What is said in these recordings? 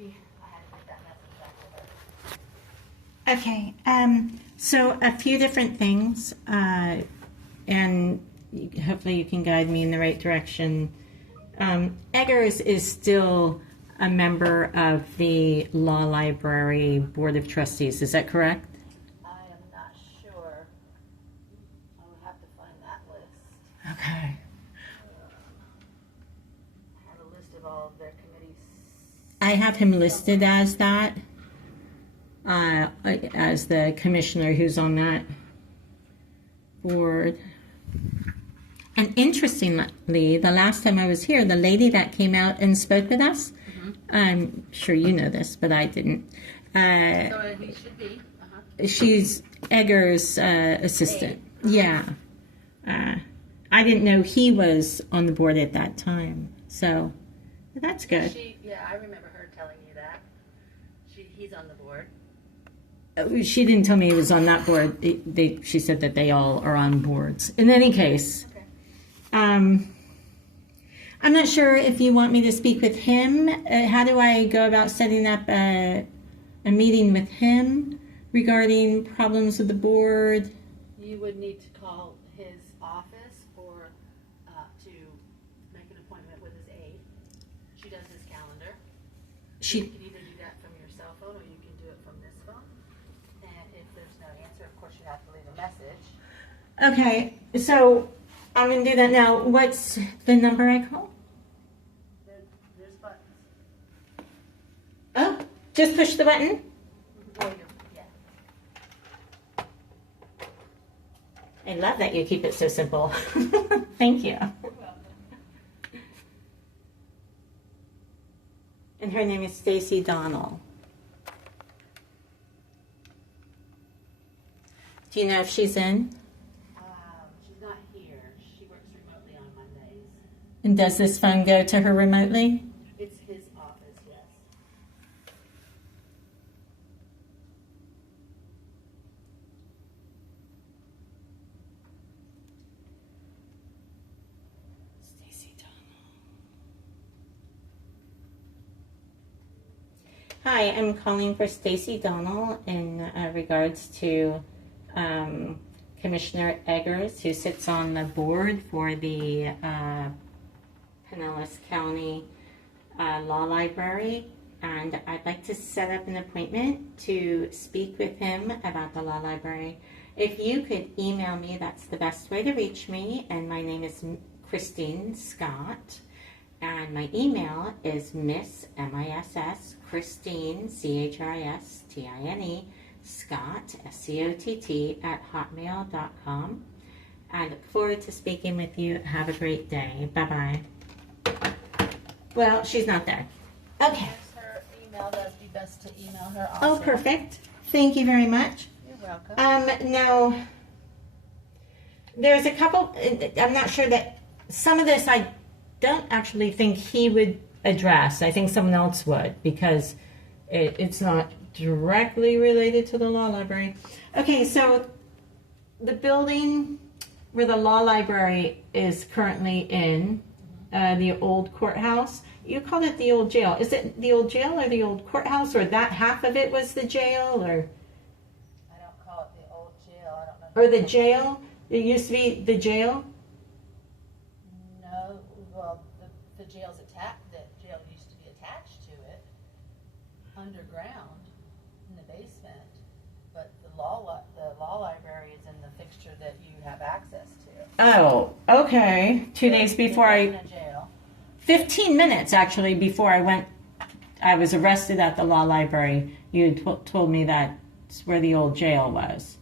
I had to get that message back to her. Okay, so a few different things, and hopefully you can guide me in the right direction. Eggers is still a member of the Law Library Board of Trustees, is that correct? I am not sure. I would have to find that list. Okay. I have a list of all of their committees. I have him listed as that, as the commissioner who's on that board. And interestingly, the last time I was here, the lady that came out and spoke with us, I'm sure you know this, but I didn't. So he should be. She's Eggers' assistant. Yeah. I didn't know he was on the board at that time. So that's good. Yeah, I remember her telling you that. He's on the board. She didn't tell me he was on that board. She said that they all are on boards. In any case, Okay. I'm not sure if you want me to speak with him. How do I go about setting up a meeting with him regarding problems with the board? You would need to call his office or to make an appointment with his aide. She does his calendar. You can either do that from your cell phone or you can do it from this phone. And if there's no answer, of course, you have to leave a message. Okay, so I'm going to do that now. What's the number I call? There's buttons. Oh, just push the button? Yeah. I love that you keep it so simple. Thank you. You're welcome. And her name is Stacy Donnell. Do you know if she's in? She's not here. She works remotely on Mondays. And does this phone go to her remotely? It's his office, yes. Stacy Donnell. Hi, I'm calling for Stacy Donnell in regards to Commissioner Eggers, who sits on the board for the Pinellas County Law Library, and I'd like to set up an appointment to speak with him about the Law Library. If you could email me, that's the best way to reach me, and my name is Christine Scott, and my email is Miss Christine, CHRISTINE, Scott, SCOTT, @hotmail.com. I look forward to speaking with you. Have a great day. Bye-bye. Well, she's not there. Okay. Here's her email. That would be best to email her Oh, also. perfect. Thank you very much. You're welcome. Now, there's a couple, I'm not sure that, some of this I don't actually think he would address. I think someone else would, because it's not directly related to the law library. Okay, so the building where the law library is currently in, the old courthouse, you called it the old jail. Is it the old jail or the old courthouse, or that half of it was the jail, or? I don't call it the old jail. I don't know. Or the jail? It used to be the jail? No, well, the jail's attached. The jail used to be attached to it, underground in the basement. But the law library is in the fixture that you have access to. Oh, okay. 2 days before It wasn't a jail. 15 minutes actually before I was arrested at the law library, you told me that's where the old jail was.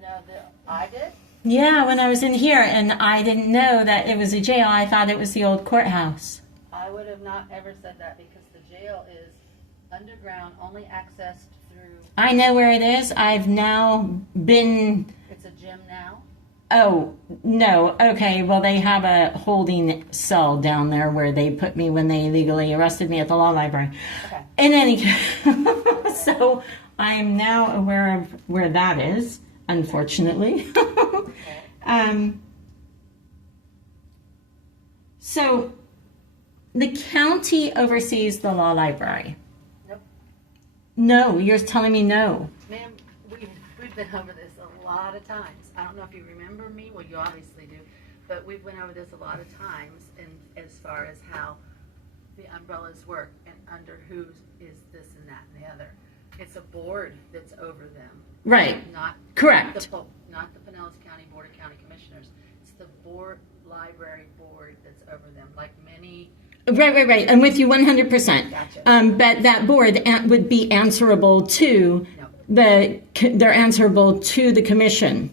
No, I did. Yeah, when I was in here, and I didn't know that it was a jail. I thought it was the old courthouse. I would have not ever said that because the jail is underground, only accessed through. I know where it is. I've now been. It's a gym now. Oh, no. Okay, well, they have a holding cell down there where they put me when they illegally arrested me at the law library. Okay. In any case, so I'm now aware of where that is, unfortunately. So the county oversees the law library. No, you're telling me no. Ma'am, we've been over this a lot of times. I don't know if you remember me, well, you obviously do, but we've went over this a lot of times, and as far as how the umbrellas work and under whose is this and that and the other. It's a board that's over them. Right. Not Correct. not the Pinellas County Board of County Commissioners. It's the library board that's over them, like many. Right. I'm with you 100%. Gotcha. But that board would be answerable to No. they're answerable to the commission.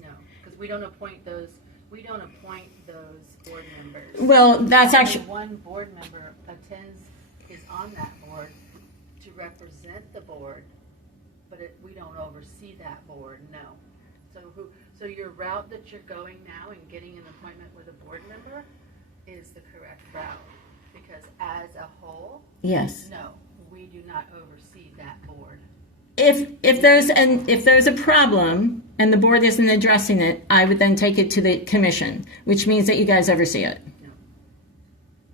No, because we don't appoint those board members. Well, that's Only actually, one board member is on that board to represent the board, but we don't oversee that board, no. So your route that you're going now and getting an appointment with a board member is the correct route, because as a whole, yes. no, we do not oversee that board. If there's a problem and the board isn't addressing it, I would then take it to the commission, which means that you guys oversee it. No.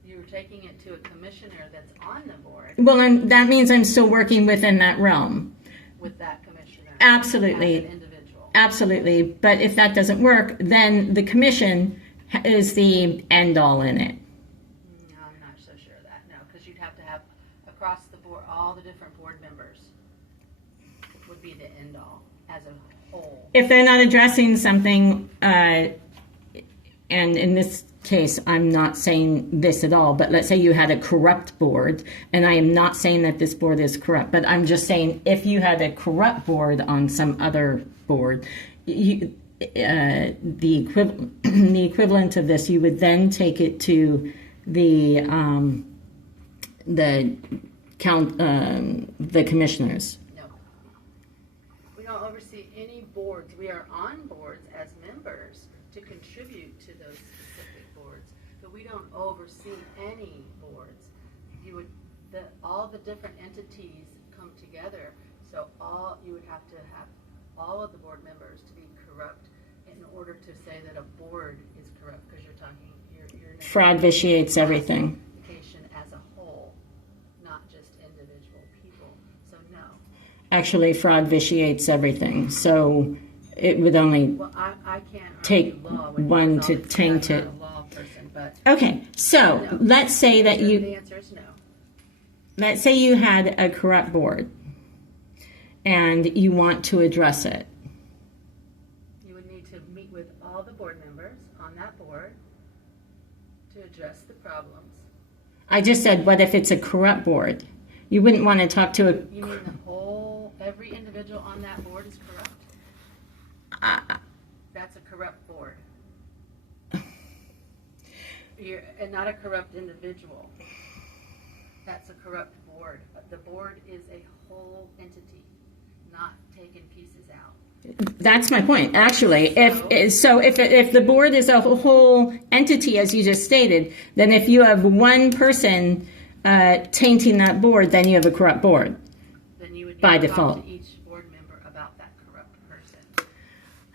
You're taking it to a commissioner that's on the board Well, that means I'm still working within that realm. with that commissioner. Absolutely. As an individual. Absolutely. But if that doesn't work, then the commission is the end all in it. No, I'm not so sure of that, no, because you'd have to have across the board, all the different board members would be the end all as a whole. If they're not addressing something, and in this case, I'm not saying this at all, but let's say you had a corrupt board, and I am not saying that this board is corrupt, but I'm just saying if you had a corrupt board on some other board, the equivalent of this, you would then take it to the commissioners. No. We don't oversee any boards. We are on boards as members to contribute to those specific boards, but we don't oversee any boards. All the different entities come together, so you would have to have all of the board members to be corrupt in order to say that a board is corrupt, because you're Fraud vitiates everything. As a whole, not just individual people. So no. Actually, fraud vitiates everything. So it would only Well, I can't take law with one you, to because taint I'm it. not a law person, but Okay, so no. let's say that The answer is no. let's say you had a corrupt board and you want to address it. You would need to meet with all the board members on that board to address the problems. I just said, what if it's a corrupt board? You wouldn't want to talk to You mean every individual on that board is corrupt? That's a corrupt board. And not a corrupt individual. That's a corrupt board. But the board is a whole entity, not taking pieces out. That's my point, actually. If the board is a whole entity, as you just stated, then if you have one person tainting that board, then you have a corrupt board. Then you would need By to default. talk to each board member about that corrupt person.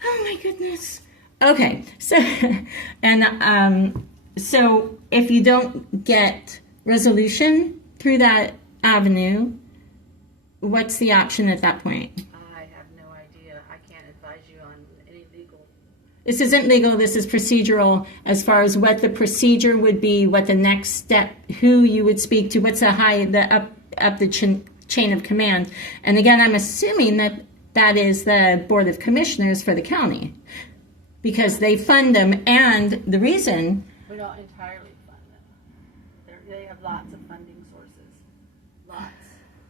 Oh my goodness. Okay, so so if you don't get resolution through that avenue, what's the option at that point? I have no idea. I can't advise you on any legal. This isn't legal, this is procedural as far as what the procedure would be, what the next step, who you would speak to, what's up the chain of command. And again, I'm assuming that is the Board of Commissioners for the county, because they fund them, and the reason... We don't entirely fund them. They have lots of funding sources. Lots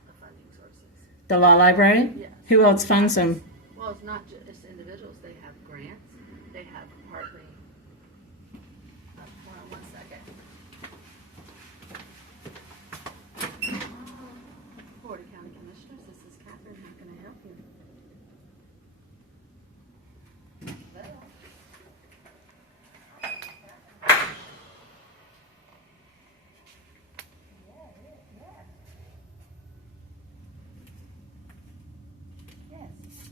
of funding sources. The law library? Yes. Who else funds them? Well, it's not just individuals. They have grants. They have partly. Hold on one second. Board of County Commissioners, this is Catherine. How can I help you?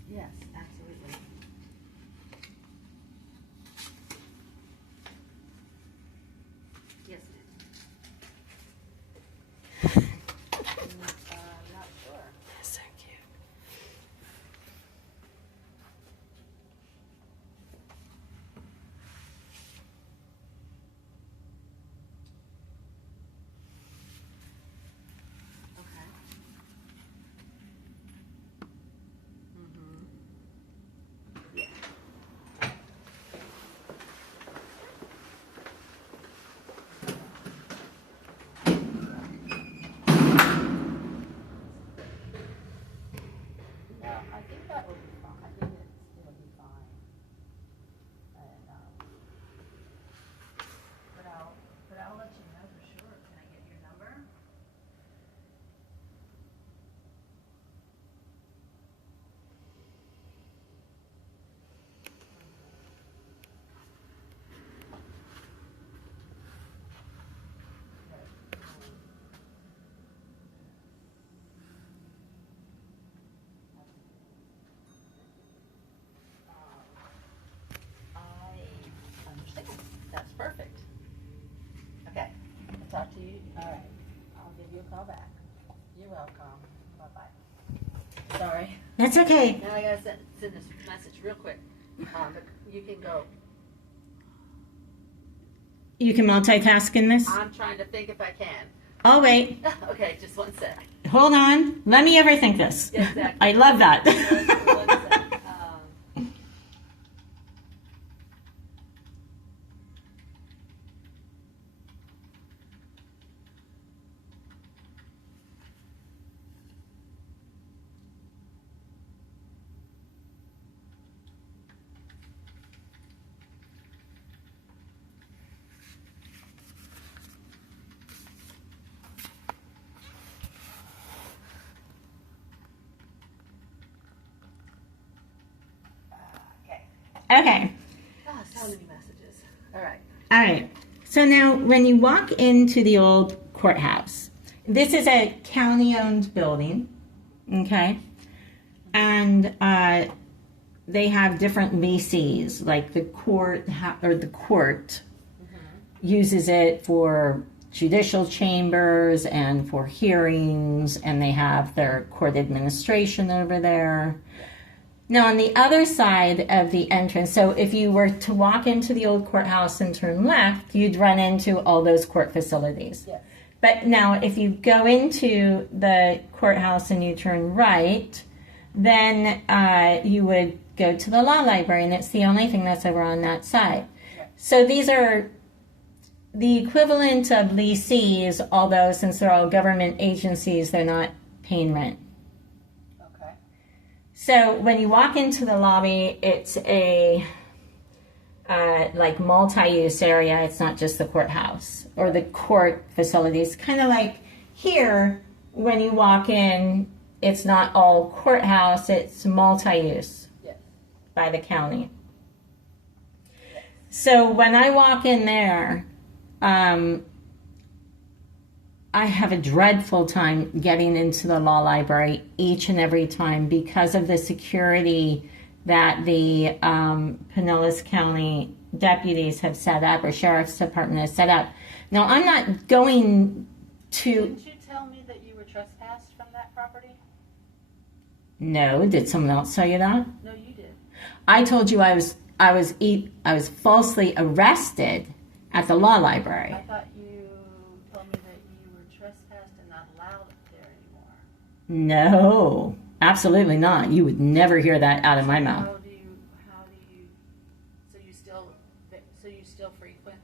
Yes, absolutely. Yes, ma'am. Not sure. call back. You're welcome. Bye-bye. Sorry. That's okay. Now I gotta send this message real quick. But you can go. You can multitask in this? I'm trying to think if I can. I'll wait. Okay, just one sec. Hold on. Let me overthink this. Yeah, exactly. I love that. One sec. Okay. Oh, so many messages. All right. All right. So now when you walk into the old courthouse, this is a county-owned building, okay? And they have different leases, like the court uses it for judicial chambers and for hearings, and they have their court administration over there. Now, on the other side of the entrance, so if you were to walk into the old courthouse and turn left, you'd run into all those court facilities. Yes. But now, if you go into the courthouse and you turn right, then you would go to the law library, and it's the only thing that's over on that side. Yes. So these are the equivalent of leasees, although since they're all government agencies, they're not paying rent. Okay. So when you walk into the lobby, it's a like multi-use area. It's not just the courthouse or the court facilities. Kind of like here, when you walk in, it's not all courthouse. It's multi-use Yes. by the county. Yes. So when I walk in there, I have a dreadful time getting into the law library each and every time because of the security that the Pinellas County deputies have set up, or Sheriff's Department has set up. Now, I'm not going to... Didn't you tell me that you were trespassed from that property? No, did someone else tell you that? No, you did. I told you I was falsely arrested at the law library. I thought you told me that you were trespassed and not allowed there anymore. No, absolutely not. You would never hear that out of my mouth. So you still frequent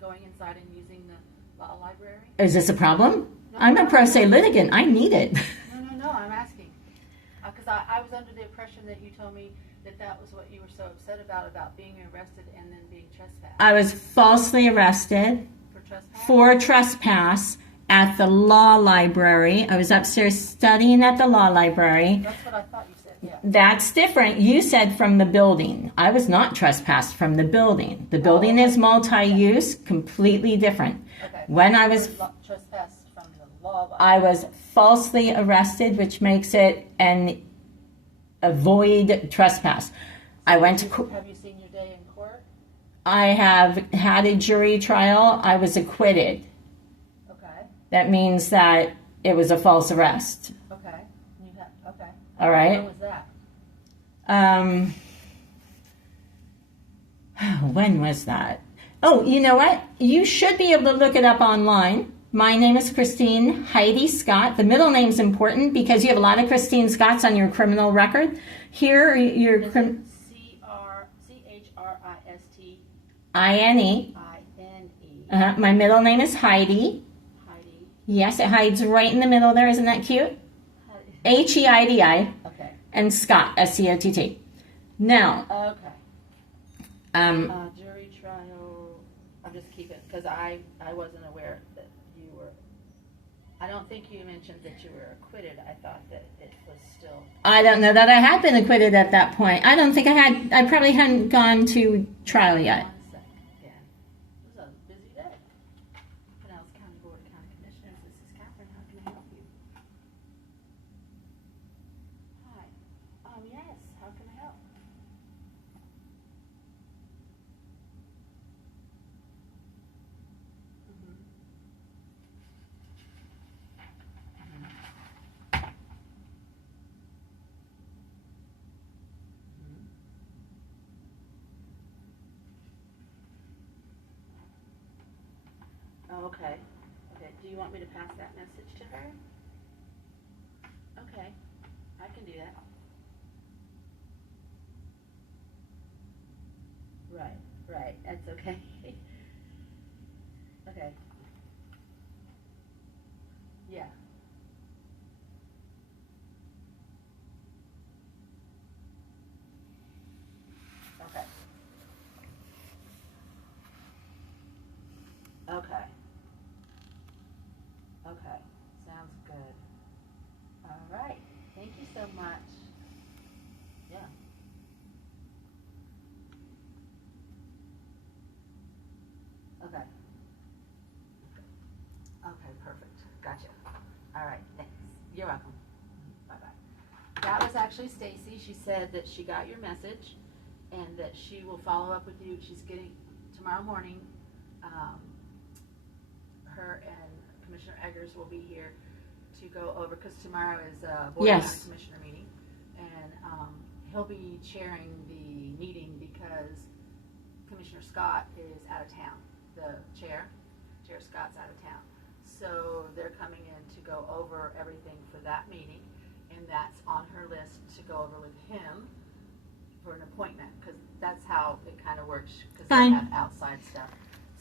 going inside and using the law library? Is this a problem? No, I'm a pro se litigant. I need it. No, I'm asking. Because I was under the impression that you told me that was what you were so upset about being arrested and then being trespassed. I was falsely arrested For trespass? for trespass at the law library. I was upstairs studying at the law library. That's what I thought you said, yeah. That's different. You said from the building. I was not trespassed from the building. The building is multi-use, completely different. Okay. When I was trespassed from the law library. I was falsely arrested, which makes it a void trespass. I went to Have you seen your day in court? I have had a jury trial. I was acquitted. Okay. That means that it was a false arrest. Okay. Okay. All right. When was that? When was that? Oh, you know what? You should be able to look it up online. My name is Christine Heidi Scott. The middle name's important because you have a lot of Christine Scotts on your criminal record. Here, your CHRISTINE. My middle name is Heidi. Heidi. Yes, it hides right in the middle there. Isn't that cute? Heidi. Okay. And Scott, Scott. Now, Okay. Jury trial. I'm just keeping because I wasn't aware that you were. I don't think you mentioned that you were acquitted. I thought that it was still. I don't know that I had been acquitted at that point. I don't think I had. I probably hadn't gone to trial yet. 1 second. Yeah. It was a busy day. Pinellas County Board of County Commissioners. This is Catherine. How can I help you? Hi. Yes. How can I help? Oh, okay. Okay, do you want me to pass that message to her? Okay, I can do that. Right, that's okay. Okay. Yeah. Okay. Okay. Okay, sounds good. All right, thank you so much. Yeah. Okay. Okay, perfect. Gotcha. All right, thanks. You're welcome. Bye-bye. That was actually Stacy. She said that she got your message and that she will follow up with you. She's getting, tomorrow morning, her and Commissioner Eggers will be here to go over, because tomorrow is a Board of County Commissioner meeting, and he'll be chairing the meeting because Commissioner Scott is out of town. The Chair Scott's out of town. So they're coming in to go over everything for that meeting, and that's on her list to go over with him for an appointment, because that's how it kind of works, because they have outside stuff.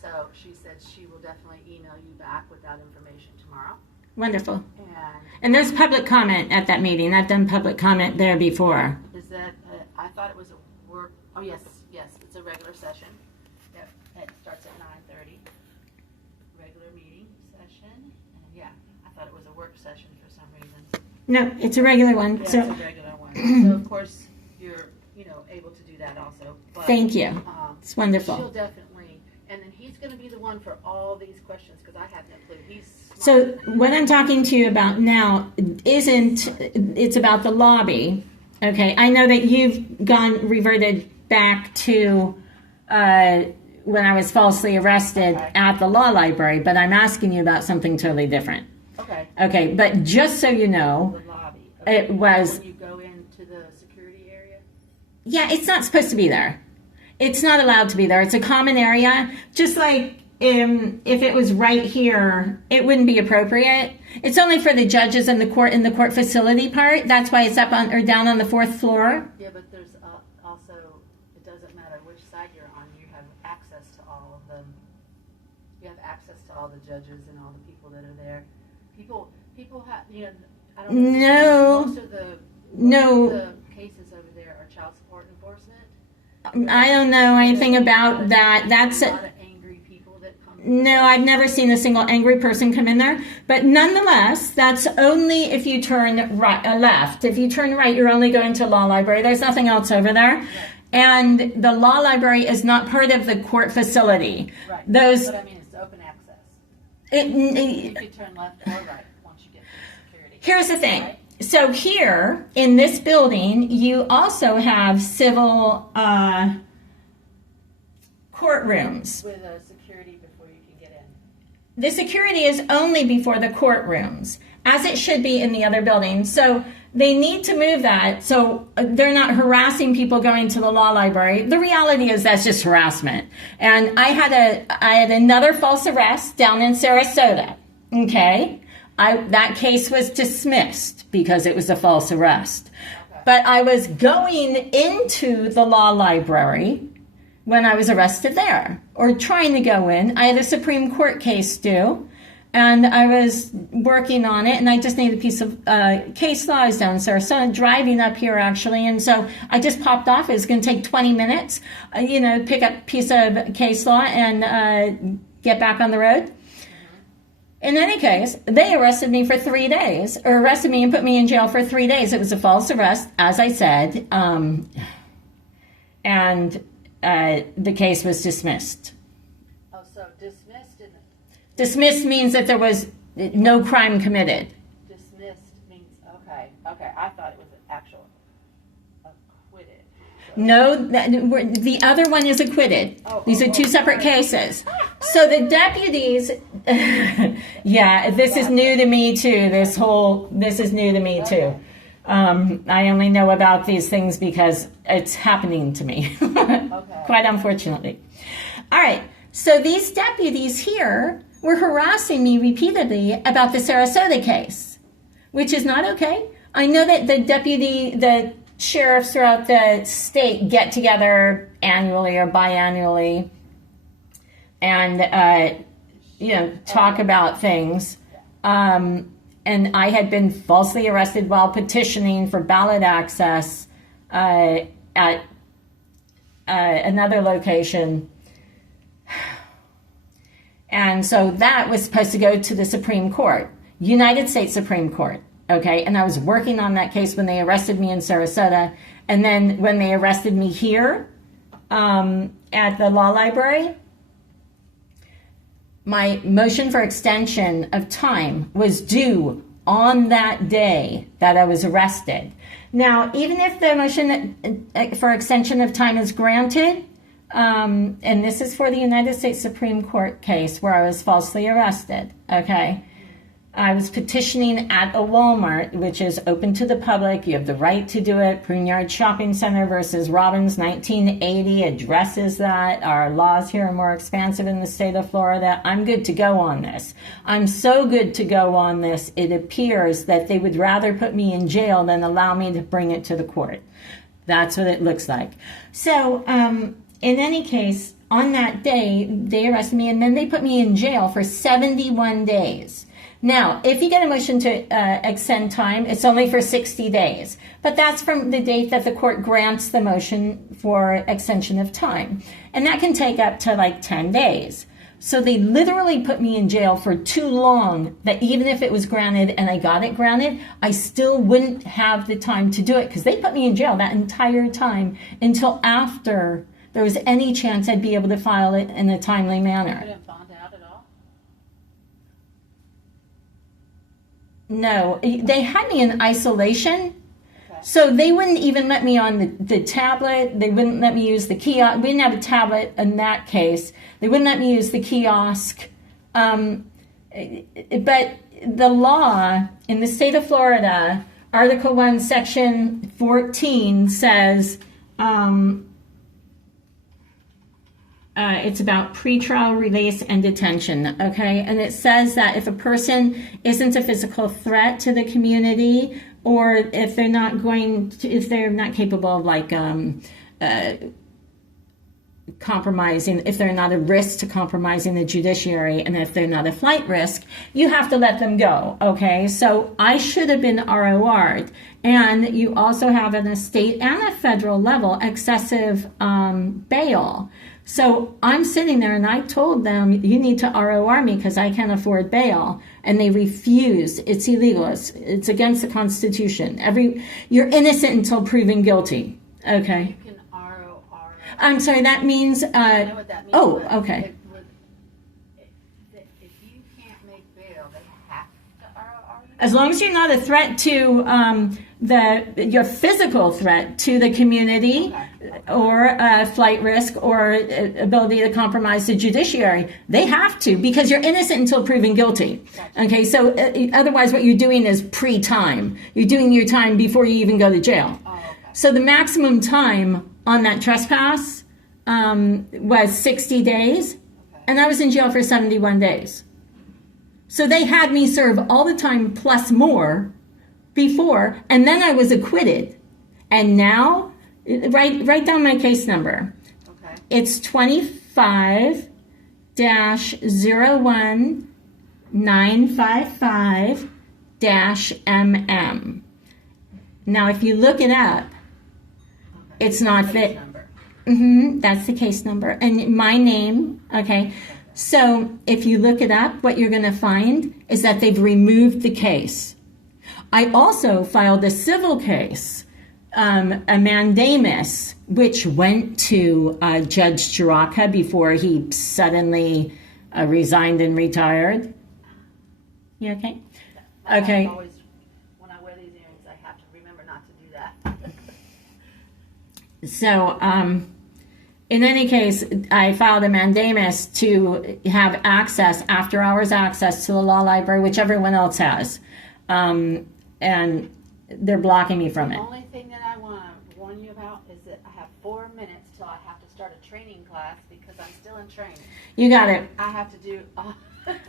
So she said she will definitely email you back with that information tomorrow. Wonderful. And there's public comment at that meeting. I've done public comment there before. Is that, I thought it was a work, oh yes, it's a regular session. Yep, it starts at 9:30. Regular meeting session, and yeah, I thought it was a work session for some reason. No, it's a regular one. Yeah, so it's a regular one. So of course you're, able to do that also. But, thank you. It's wonderful. She'll definitely, and then he's going to be the one for all these questions, because I have no clue. He's smart. So what I'm talking to you about now it's about the lobby. Okay, I know that you've reverted back to when I was falsely arrested at the law library, but I'm asking you about something totally different. Okay. Okay, but just so you know, The lobby. Okay. it was. When you go into the security area? Yeah, it's not supposed to be there. It's not allowed to be there. It's a common area. Just like if it was right here, it wouldn't be appropriate. It's only for the judges in the court facility part. That's why it's up on or down on the 4th floor. Yeah, but there's also, it doesn't matter which side you're on. You have access to all of them. You have access to all the judges and all the people that are there. People have, I don't know. Most of the cases over there are child support enforcement. I don't know anything about that. That's a lot of angry people that come. No, I've never seen a single angry person come in there. But nonetheless, that's only if you turn left. If you turn right, you're only going to law library. There's nothing else over there. Right. And the law library is not part of the court facility. Right. But I mean, it's open access. You can turn left or right once you get to security. Here's the thing. Right? So here in this building, you also have civil courtrooms. With a security before you can get in. The security is only before the courtrooms, as it should be in the other buildings. So they need to move that so they're not harassing people going to the law library. The reality is that's just harassment. And I had another false arrest down in Sarasota. Okay. That case was dismissed because it was a false arrest. Okay. But I was going into the law library when I was arrested there, or trying to go in. I had a Supreme Court case due, and I was working on it, and I just needed a piece of case law. I was down in Sarasota, driving up here actually, and so I just popped off. It was going to take 20 minutes, pick up a piece of case law and get back on the road. In any case, they arrested me for 3 days, or arrested me and put me in jail for 3 days. It was a false arrest, as I said, and the case was dismissed. Oh, so dismissed? Dismissed means that there was no crime committed. Dismissed means, okay. I thought it was an actual acquitted. So. No, the other one is acquitted. These are two separate cases. So the deputies, yeah, this is new to me too. This is new to me too. I only know about these things because it's happening to me, quite unfortunately. All right, so these deputies here were harassing me repeatedly about the Sarasota case, which is not okay. I know that the sheriffs throughout the state get together annually or biannually and, talk about things. And I had been falsely arrested while petitioning for ballot access at another location. And so that was supposed to go to the Supreme Court, United States Supreme Court. Okay, and I was working on that case when they arrested me in Sarasota. And then when they arrested me here at the law library, my motion for extension of time was due on that day that I was arrested. Now, even if the motion for extension of time is granted, and this is for the United States Supreme Court case where I was falsely arrested, okay? I was petitioning at a Walmart, which is open to the public. You have the right to do it. Pruneyard Shopping Center versus Robbins, 1980 addresses that. Our laws here are more expansive in the state of Florida. I'm good to go on this. I'm so good to go on this, it appears that they would rather put me in jail than allow me to bring it to the court. That's what it looks like. So, in any case, on that day, they arrested me and then they put me in jail for 71 days. Now, if you get a motion to extend time, it's only for 60 days. But that's from the date that the court grants the motion for extension of time. And that can take up to like 10 days. So they literally put me in jail for too long that even if it was granted and I got it granted, I still wouldn't have the time to do it because they put me in jail that entire time until after there was any chance I'd be able to file it in a timely manner. You didn't bond out at all? No, they had me in isolation, Okay. so they wouldn't even let me on the tablet. They wouldn't let me use the kiosk. We didn't have a tablet in that case. They wouldn't let me use the kiosk. But the law in the state of Florida, Article 1, Section 14 says it's about pretrial release and detention, okay? And it says that if a person isn't a physical threat to the community, or if they're not if they're not capable of like compromising, if they're not a risk to compromising the judiciary, and if they're not a flight risk, you have to let them go, okay? So I should have been ROR'd. And you also have at a state and a federal level excessive bail. So I'm sitting there and I told them, you need to ROR me because I can't afford bail. And they refused. It's illegal. It's against the Constitution. You're innocent until proven guilty. Okay. You can ROR. I'm sorry, that means... I know what that means. Oh, but okay. If you can't make bail, they have to ROR you? As long as you're not a threat to your physical threat to the community, or flight risk, or ability to compromise the judiciary, they have to, because you're innocent until proven guilty. Okay, so otherwise what you're doing is pre-time. You're doing your time before you even go to jail. Oh, okay. So the maximum time on that trespass was 60 days, and I was in jail for 71 days. So they had me serve all the time plus more before, and then I was acquitted. And now, write down my case number. Okay. It's 25-01955-MM. Now, if you look it up, it's not fit. That's the case number. And my name, okay. So if you look it up, what you're going to find is that they've removed the case. I also filed a civil case, a mandamus, which went to Judge Chiraka before he suddenly resigned and retired. You okay? Okay. Always, when I wear these earrings, I have to remember not to do that. So, in any case, I filed a mandamus to have access, after hours access to the law library, which everyone else has. And they're blocking me from it. The only thing that I want to warn you about is that I have 4 minutes till I have to start a training class because I'm still in training. You got it. I have to do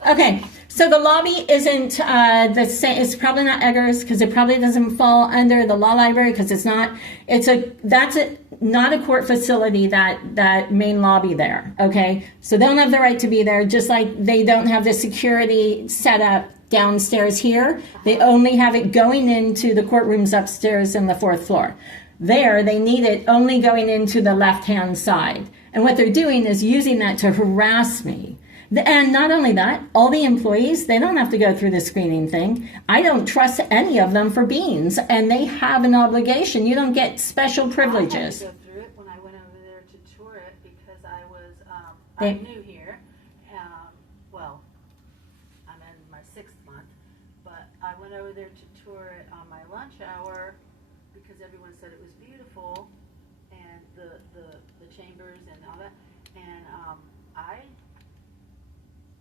Okay, so the lobby isn't the same. It's probably not Eggers because it probably doesn't fall under the law library because it's not. Not a court facility. That main lobby there. Okay, so they don't have the right to be there. Just like they don't have the security set up downstairs here. They only have it going into the courtrooms upstairs in the 4th floor. There, they need it only going into the left-hand side. And what they're doing is using that to harass me. And not only that, all the employees, they don't have to go through the screening thing. I don't trust any of them for beans, and they have an obligation. You don't get special privileges. I had to go through it when I went over there to tour it because I was, I'm new here. Well, I'm in my 6th month, but I went over there to tour it on my lunch hour because everyone said it was beautiful and the chambers and all that. And I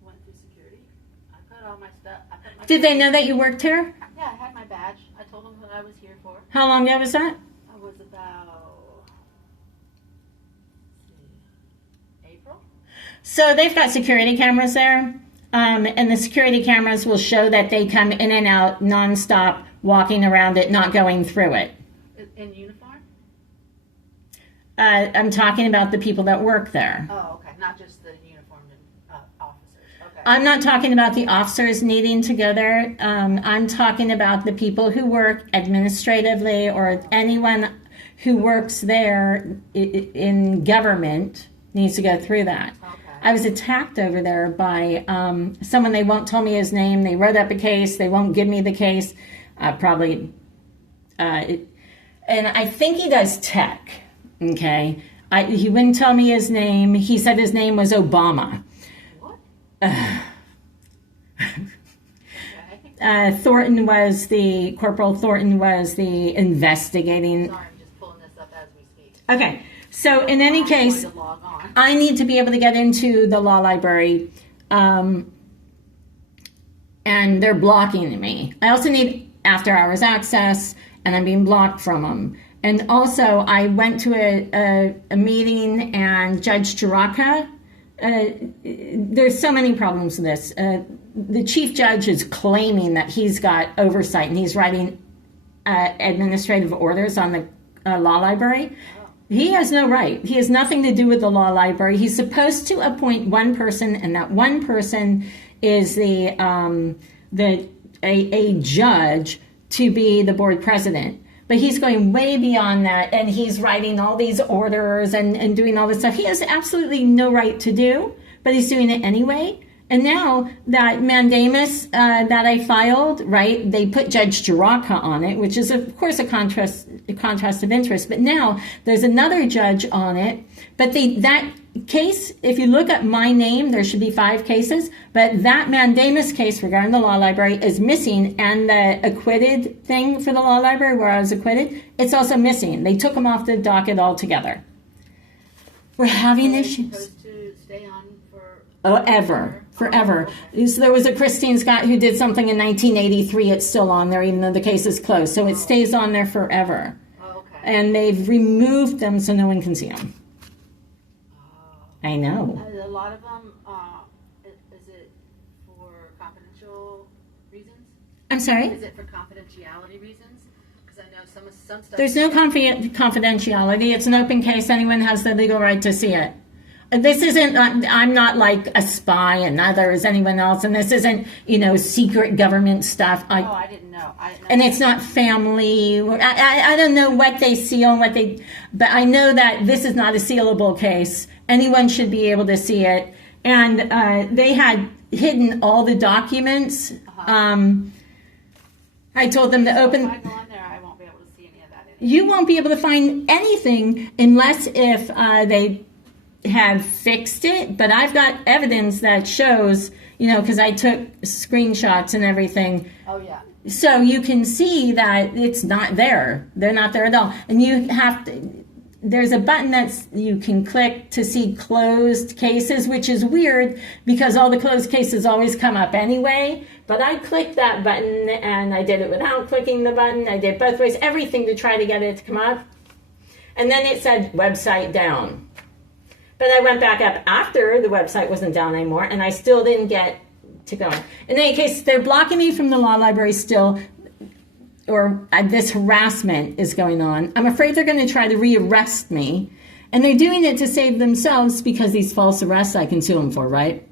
went through security. I put all my stuff. Did they know that you worked here? Yeah, I had my badge. I told them what I was here for. How long ago was that? I was about April. So they've got security cameras there, and the security cameras will show that they come in and out nonstop, walking around it, not going through it. In uniform? I'm talking about the people that work there. Oh, okay. Not just the uniformed officers. Okay. I'm not talking about the officers needing to go there. I'm talking about the people who work administratively or anyone who works there in government needs to go through that. Okay. I was attacked over there by someone. They won't tell me his name. They wrote up a case. They won't give me the case. And I think he does tech. Okay. He wouldn't tell me his name. He said his name was Obama. What? Corporal Thornton was the investigating. Sorry, I'm just pulling this up as we speak. Okay. So in any case, I'm going to log on. I need to be able to get into the law library, and they're blocking me. I also need after hours access, and I'm being blocked from them. And also, I went to a meeting, and Judge Jaraka, there's so many problems with this. The chief judge is claiming that he's got oversight, and he's writing administrative orders on the law library. He has no right. He has nothing to do with the law library. He's supposed to appoint one person, and that one person is a judge to be the board president. But he's going way beyond that, and he's writing all these orders and doing all this stuff. He has absolutely no right to do, but he's doing it anyway. And now that mandamus that I filed, right, they put Judge Jaraka on it, which is, of course, a contrast of interest. But now there's another judge on it. But that case, if you look at my name, there should be 5 cases. But that mandamus case regarding the law library is missing. And the acquitted thing for the law library where I was acquitted, it's also missing. They took them off the docket altogether. We're having issues. Supposed to stay on for forever. So there was a Christine Scott who did something in 1983. It's still on there, even though the case is closed. So it stays on there forever. Oh, okay. And they've removed them so no one can see them. I know. A lot of them, is it for confidential reasons? I'm sorry? Is it for confidentiality reasons? Because I know some stuff. There's no confidentiality. It's an open case. Anyone has the legal right to see it. This isn't, I'm not like a spy and neither is anyone else. And this isn't, secret government stuff. I didn't know. And it's not family. I don't know what they seal and but I know that this is not a sealable case. Anyone should be able to see it. And they had hidden all the documents. I told them to open. If I go on there, I won't be able to see any of that. You won't be able to find anything unless if they have fixed it. But I've got evidence that shows, because I took screenshots and everything. Oh, yeah. So you can see that it's not there. They're not there at all. And you have to, there's a button you can click to see closed cases, which is weird because all the closed cases always come up anyway. But I clicked that button and I did it without clicking the button. I did both ways, everything to try to get it to come up. And then it said website down. But I went back up after the website wasn't down anymore and I still didn't get to go. In any case, they're blocking me from the law library still, or this harassment is going on. I'm afraid they're going to try to rearrest me, and they're doing it to save themselves because these false arrests I can sue them for, right?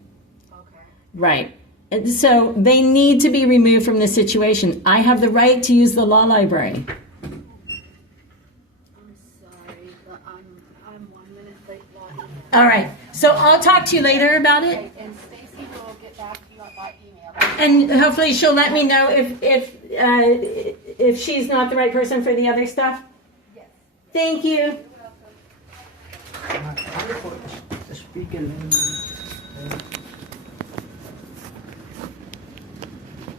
Okay. Right. And so they need to be removed from this situation. I have the right to use the law library. I'm sorry, but I'm 1 minute late logging in. All right. So I'll talk to you later about it. Okay, and Stacy will get back to you by email. And hopefully she'll let me know if she's not the right person for the other stuff. Yes. Thank you. Speaking.